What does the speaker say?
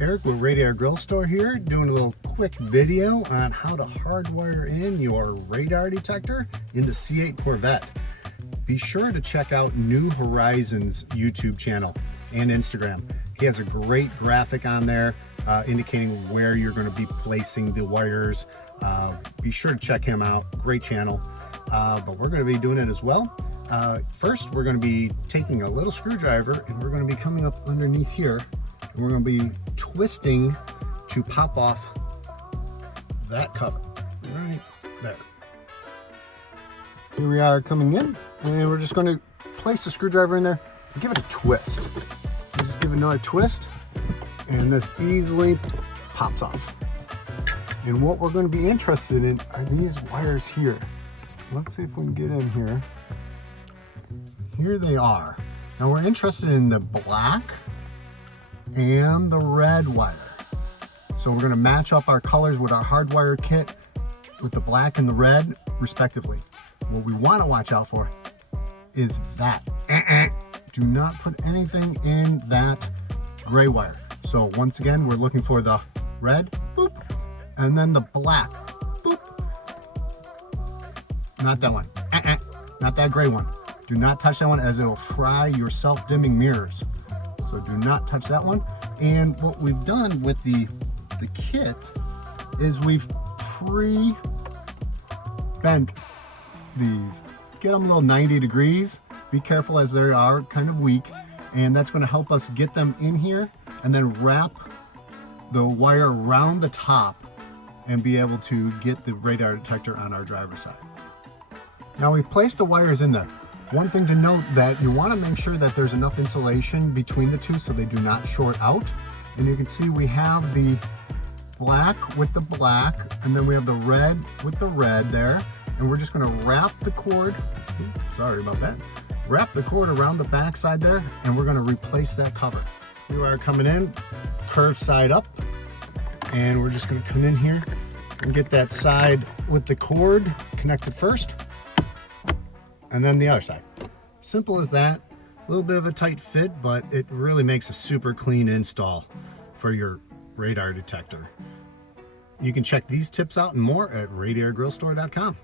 Eric with Radar Grill Store here, doing a little quick video on how to hardwire in your radar detector in the C8 Corvette. Be sure to check out New Horizons YouTube channel and Instagram. He has a great graphic on there indicating where you're going to be placing the wires. Be sure to check him out. Great channel. But we're going to be doing it as well. First, we're going to be taking a little screwdriver and we're going to be coming up underneath here. And we're going to be twisting to pop off that cover right there. Here we are coming in, and we're just going to place the screwdriver in there and give it a twist. Just give it another twist, and this easily pops off. And what we're going to be interested in are these wires here. Let's see if we can get in here. Here they are. Now we're interested in the black and the red wire. So we're going to match up our colors with our Hardwire kit with the black and the red respectively. What we want to watch out for is that. Do not put anything in that gray wire. So once again, we're looking for the red, boop, and then the black, boop. Not that one, not that gray one. Do not touch that one as it'll fry your self-dimming mirrors. So do not touch that one. And what we've done with the kit is we've pre-bent these. Get them a little 90 degrees. Be careful as they are kind of weak. And that's going to help us get them in here and then wrap the wire around the top and be able to get the radar detector on our driver's side. Now we've placed the wires in there. One thing to note that you want to make sure that there's enough insulation between the two so they do not short out. And you can see we have the black with the black, and then we have the red with the red there. And we're just going to wrap the cord, sorry about that, wrap the cord around the back side there, and we're going to replace that cover. We are coming in, curved side up, and we're just going to come in here and get that side with the cord connected first. And then the other side. Simple as that. A little bit of a tight fit, but it really makes a super clean install for your radar detector. You can check these tips out and more at radargrillstore.com.